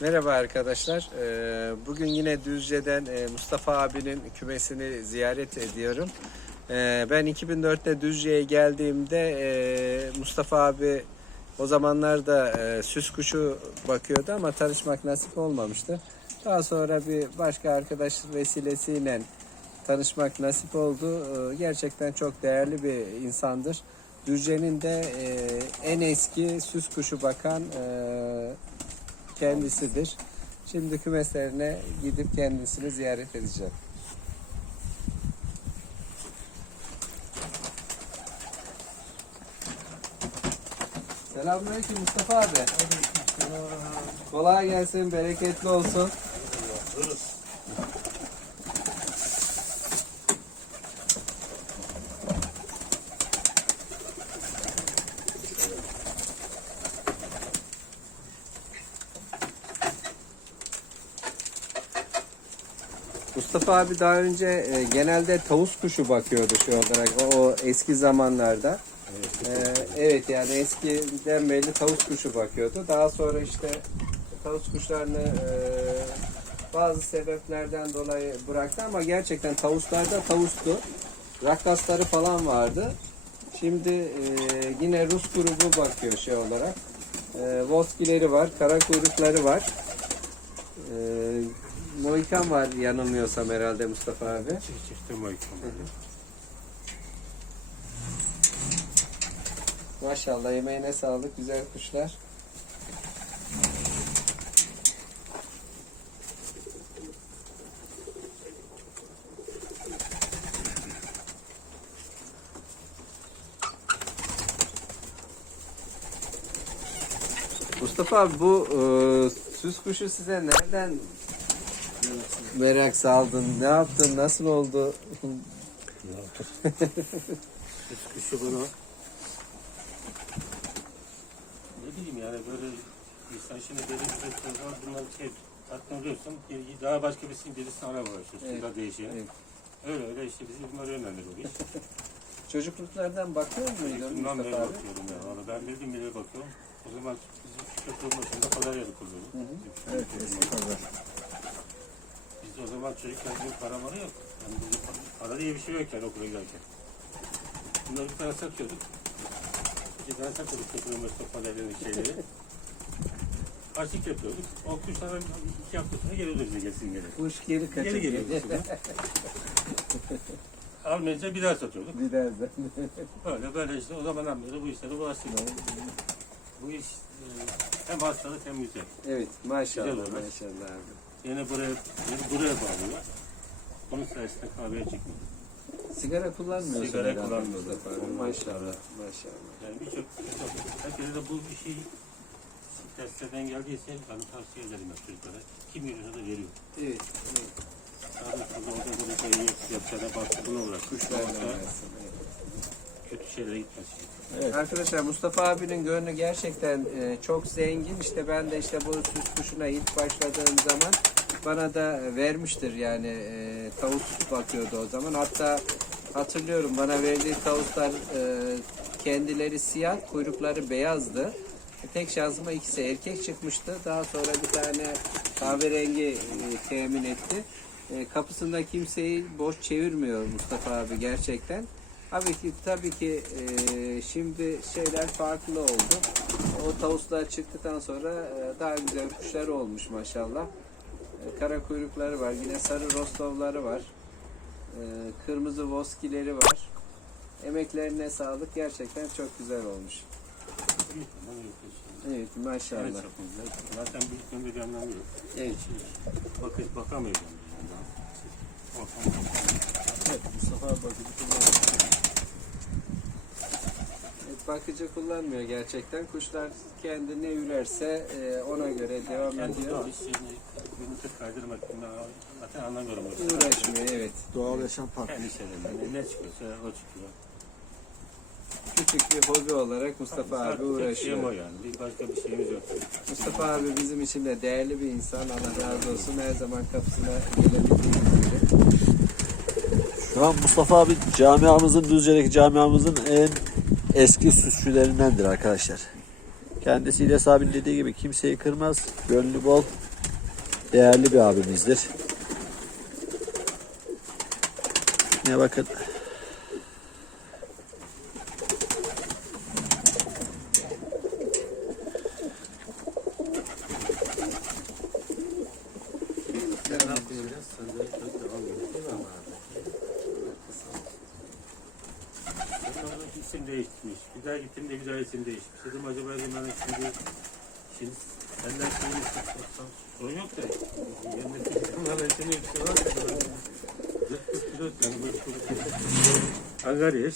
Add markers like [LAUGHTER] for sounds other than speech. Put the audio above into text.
Merhaba arkadaşlar. Ee, Bugün yine Düzce'den e, Mustafa abinin kümesini ziyaret ediyorum. Ee, Ben 2004'te Düzce'ye geldiğimde e, Mustafa abi o zamanlar da e, süs kuşu bakıyordu ama tanışmak nasip olmamıştı. Daha sonra bir başka arkadaş vesilesiyle tanışmak nasip oldu. Ee, Gerçekten çok değerli bir insandır. Düzce'nin de en eski süs kuşu bakan kendisidir. Şimdi kümeslerine gidip kendisini ziyaret edeceğim. Selamünaleyküm Mustafa abi. Kolay gelsin, bereketli olsun. Mustafa abi daha önce e, genelde tavus kuşu bakıyordu şu olarak o, o eski zamanlarda. E, evet yani eskiden beri tavus kuşu bakıyordu. Daha sonra işte tavus kuşlarını e, bazı sebeplerden dolayı bıraktı ama gerçekten tavuslarda tavustu. Rakkasları falan vardı. Şimdi e, yine Rus grubu bakıyor şey olarak. E, Voskileri var, kara kuyrukları var. E, Mohikan var yanılmıyorsam herhalde Mustafa abi. Çiçekte Mohikan. Maşallah yemeğine sağlık güzel kuşlar. Mustafa abi bu e, süs kuşu size nereden merak saldın? Ne yaptın? Nasıl oldu? Kuşu bunu. Ne bileyim yani böyle insan şimdi belli bir sonra bunları şey aklıyorsun. Daha başka birisini birisini aramaya başlıyorsun. Evet. Daha değişiyor. Evet. Öyle öyle işte bizi bunları yönlendiriyor. Çocukluklardan bakıyor muydun Bundan beri Mustafa abi? bakıyorum ya. Valla ben bildiğim bile bakıyorum. O zaman bizim şu köprünün başında o zaman çocukken bizim para mara yok. Yani bizim para diye bir şey yok yani okula giderken. Bunları bir tane satıyorduk. Bir tane satıyorduk köprünün başında pazarlarının şeyleri. [LAUGHS] Harçlık yapıyorduk. O kuşlar iki hafta sonra geri ödedi gelsin geri. Kuş geri kaçıp Geri geliyor kuşlar. [LAUGHS] Almayınca bir daha satıyorduk. Bir daha da. [LAUGHS] Böyle böyle işte o zamandan beri bu işlere bulaştık. Bu iş e, hem hastalık hem güzel. Evet maşallah maşallah abi. Yine buraya, yine buraya bağlıyorlar. Onun sayesinde kahveye çıkmıyor. Sigara kullanmıyorsun Sigara herhalde. Mustafa abi. Olmaz. Maşallah maşallah. Yani birçok birçok herkese de bu şey derslerden geldiyse ben tavsiye ederim ya çocuklara. Kim yürüyorsa da veriyor. Evet. evet. Sadece orada burada şey yap, yapacağına bak buna bırak. Kuşlarla Yoksa arasın, evet. Kötü şeylere gitmesin. Arkadaşlar Mustafa abinin gönlü gerçekten e, çok zengin. İşte ben de işte bu süs kuşuna ilk başladığım zaman bana da vermiştir yani e, tavus bakıyordu o zaman. Hatta hatırlıyorum bana verdiği tavuslar e, kendileri siyah, kuyrukları beyazdı. Tek şansıma ikisi erkek çıkmıştı. Daha sonra bir tane kahverengi e, temin etti. E, kapısında kimseyi boş çevirmiyor Mustafa abi gerçekten. Tabii ki tabii ki e, şimdi şeyler farklı oldu. O tavuslar çıktıktan sonra e, daha güzel kuşlar olmuş maşallah. E, kara kuyrukları var. Yine sarı rostovları var. E, kırmızı voskileri var. Emeklerine sağlık. Gerçekten çok güzel olmuş. Evet maşallah. Evet, çok güzel. Zaten bir anlamı yok. Evet. Hiç bakıp bakamıyorum. Yani. Ortam Evet, bakıcı kullanmıyor. Evet, bakıcı kullanmıyor gerçekten. Kuşlar kendine ülerse e, ona göre devam Kendi ediyor. doğal işlerini tek kaydırmak zaten anlamıyorum. Uğraşmıyor evet. Doğal yaşam parkı. Kendi şeylerinden ne çıkıyorsa o çıkıyor. Küçük bir hobi olarak Mustafa abi şeyim o uğraşıyor. yani. Bir başka bir şeyimiz yok. Mustafa abi bizim için de değerli bir insan. Allah razı olsun. Her zaman kapısına gelebildiğimiz gibi. Şu an Mustafa abi camiamızın, Düzce'deki camiamızın en eski süsçülerindendir arkadaşlar. Kendisi İlyas abinin dediği gibi kimseyi kırmaz, gönlü bol. değerli bir abimizdir. Ne bakın. Sen ne yaptın biraz? Sen de çok devam ediyorsun. Sonra isim değiştirmiş. Daha gittim de daha isim değişmiş. Dedim acaba dedim ben şimdi şimdi senden şeyini tutsam sorun yok da bir şey var ya. Zıt zıt pilot yani böyle Angarya